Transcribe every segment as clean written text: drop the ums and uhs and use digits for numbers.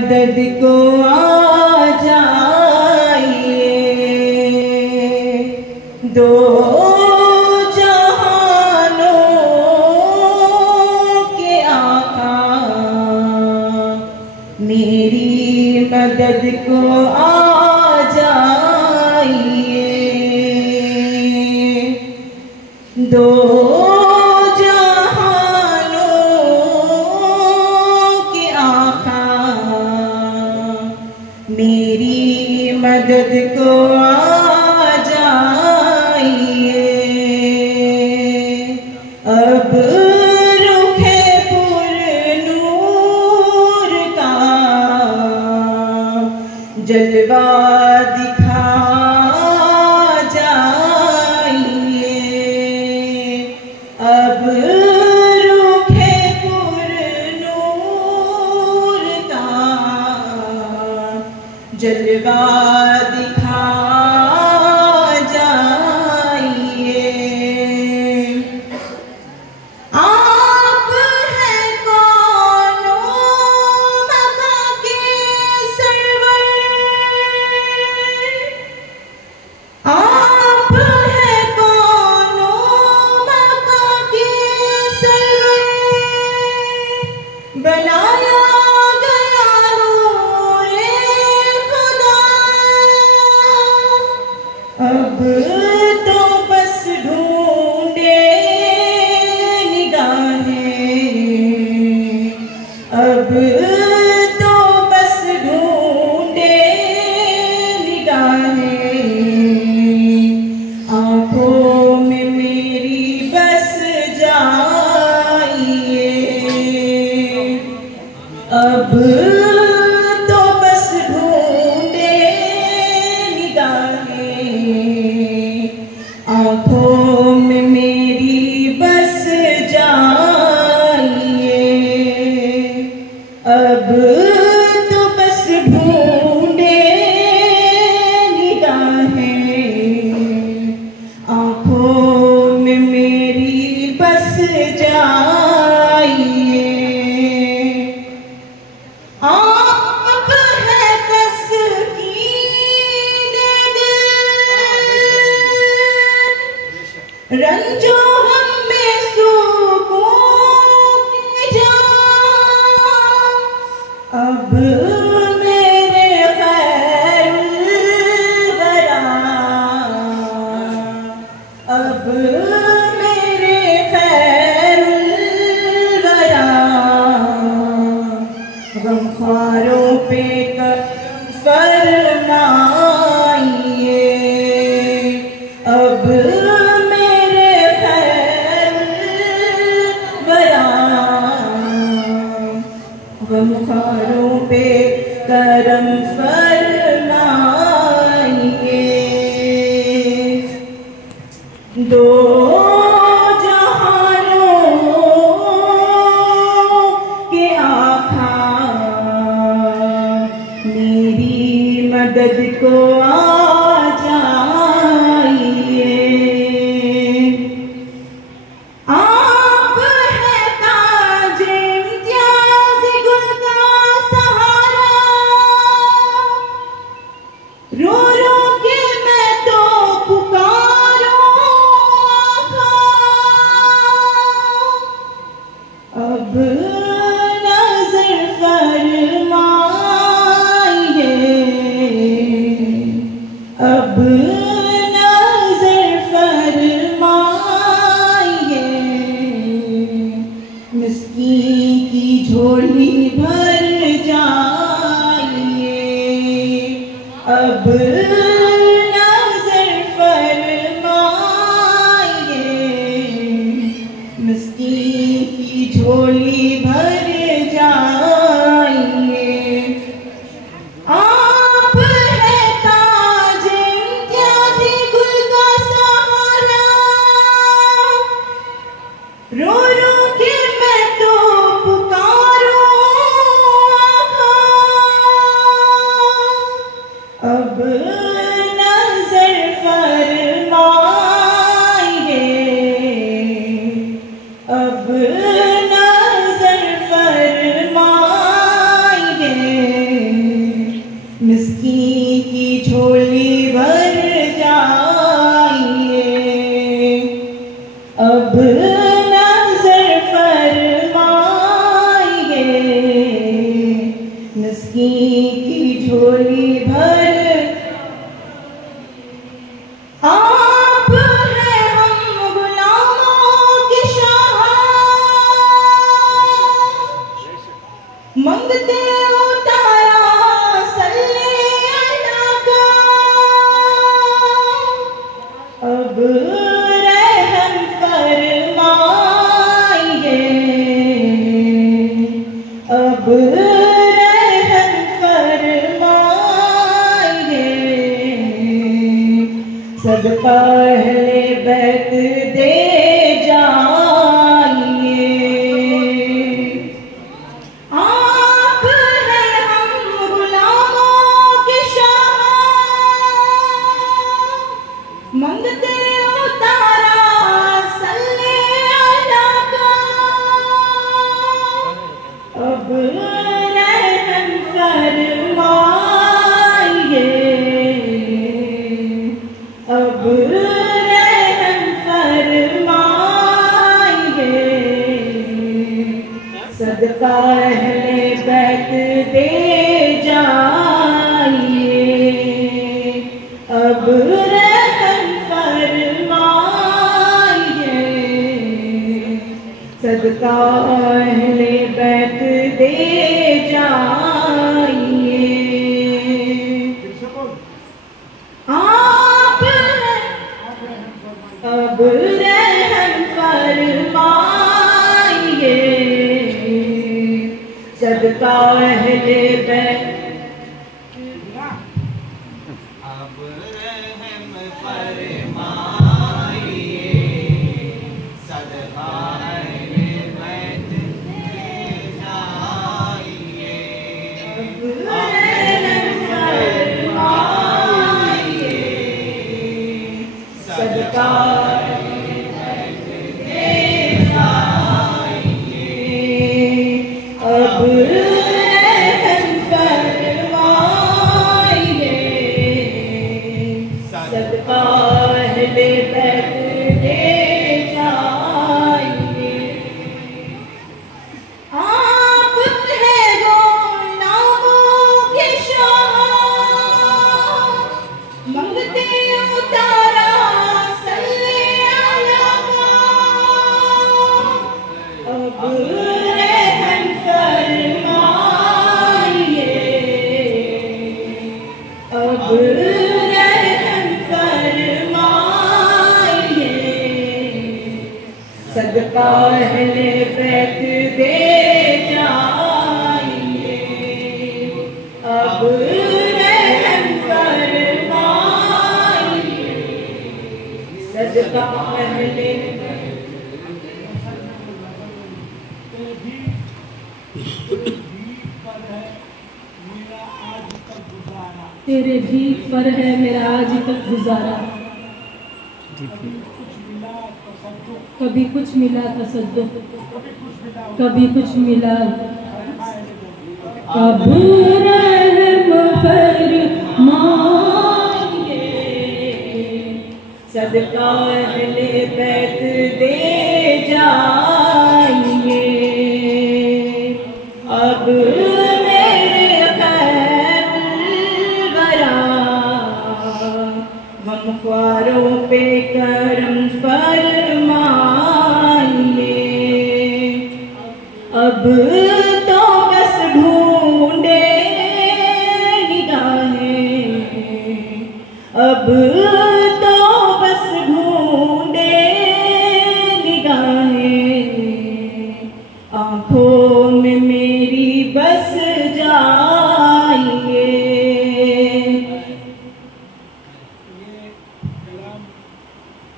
मदद को आ जाइए। दो जहानों के आका मेरी मदद को आ जाइए। दो मेरी मदद को आ जाइए। अब रुखे पुरनूर का जलवा दिखा जाइए। अब रुखे पुरनूर का जलवा दिखा जाइए। आप हैं कौनो मका के सरवर, आप हैं कौनो मका के सरवर, बनाया अब तो बस ढूंढे निगाहें, अब तो बस ढूंढे निगाहें। आँखों में मेरी बस जाइए। अब तो बस ढूंढे आँखों में मेरी बस जाइए। अब तो बस ढूंढे निगाहें, आँखों में मेरी बस जाइए। आप है रंजो हम में सुकून की जान। अब मेरे खैरुल वरा, अब मेरे खैरुल वरा गमख्वारों पे करम फरमाइए। अब गमख्वारों पे करम फरमाइए। दो जहानों के आका मेरी मदद को आ जाइए। रो रो के मैं तो पुकारूं सदका अहले बैत दे जाइए। आप अब रहम फरमाइए, सदका अहले बैत अब रहम फरमाइए, सदका अहले बैत दे जाइए। अब रहम फरमाइए, सदका अहले बैत दे जाइए। अब रहम फरमाइए, सदका अहले बैत दे जाइए। आप है गुलामों के शाह, मंगते उतारा सल्ले अला का। अब रहम फरमाइए, अब रहम फरमाइए, सदका अहले बैत दे जाइए। अब रहम फरमाइए, सदका अहले तेरे भीख पर है मेरा आज तक गुजारा। कभी कुछ मिला तसद्दुक, कभी कुछ मिला। अब रहम फरमाइए, सदका अहले बैत दे जाइए। अब मेरे खैर बरा हम ख्वारों पे करम फरमाइए। अब तो बस ढूंढे निगाहें, अब तो बस ढूंढे निगाहें, आँखों में मेरी बस जाइए।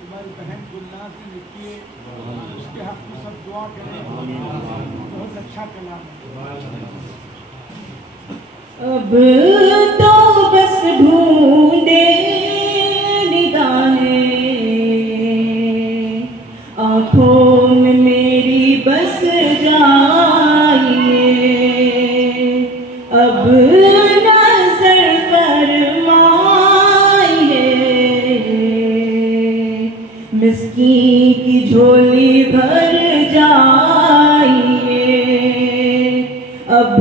हमारी बहन गुलनाज ने लिखी है, उसके हक में सब दुआ करें। बहुत अच्छा कलाम है। अब तो बस ढूंढे निगाहें, आँखों में मेरी बस जाइए। अब नजर फरमाइए, मिस्कीन की झोली भर जाइए। अब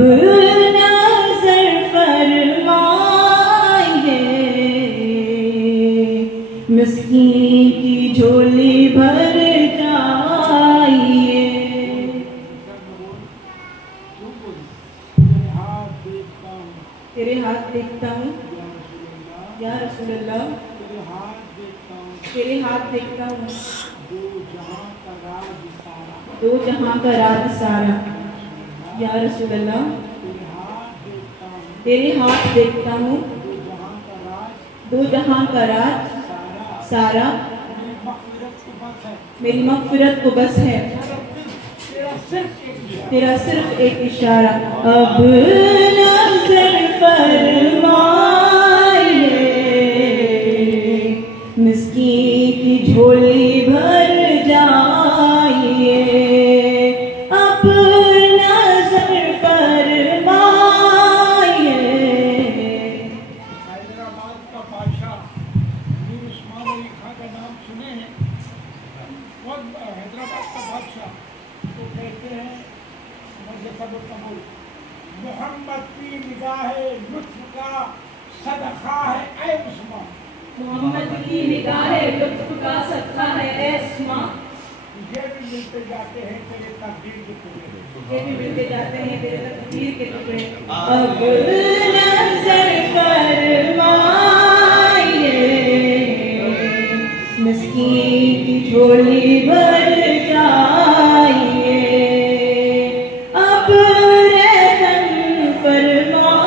नजर फरमाइए, मिस्कीन की झोली भर जाइए। तेरे हाथ देखता हूँ या रसूल अल्लाह, तेरे हाथ देखता हूँ, दो जहां का राज सारा। या रसूल अल्लाह, तेरे हाथ देखता हूँ, दो जहां का राज सारा। मेरी मग़फ़िरत को बस है तेरा सिर्फ एक इशारा। अब नज़र फरमाइए, मिस्कीन की झोली भर जाइए। अब नज़र फरमाइए। हैदराबाद का बादशाह मीर उस्मान अली खां का नाम सुने हैं? हैदराबाद का बादशाह तो कहते हैं मोहम्मद की निगाहे लुत्फ का सदका है ऐ उस्मान। मोहम्मद की निगाहे लुत्फ का सदका है ऐ उस्मान। तुझे भी मिलते जाते हैं तेरे तकदीर के टुकड़े, ये भी मिलते जाते हैं तेरे तकदीर के टुकड़े। अब नज़र फरमाइए, मिस्कीन की झोली भर जाइए। अब रहम फरमाइए,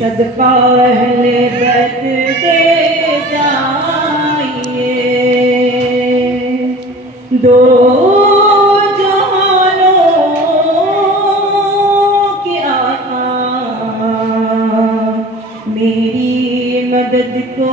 सदका अहले बैत दे जाइए। दो जहानों के आका मेरी मदद को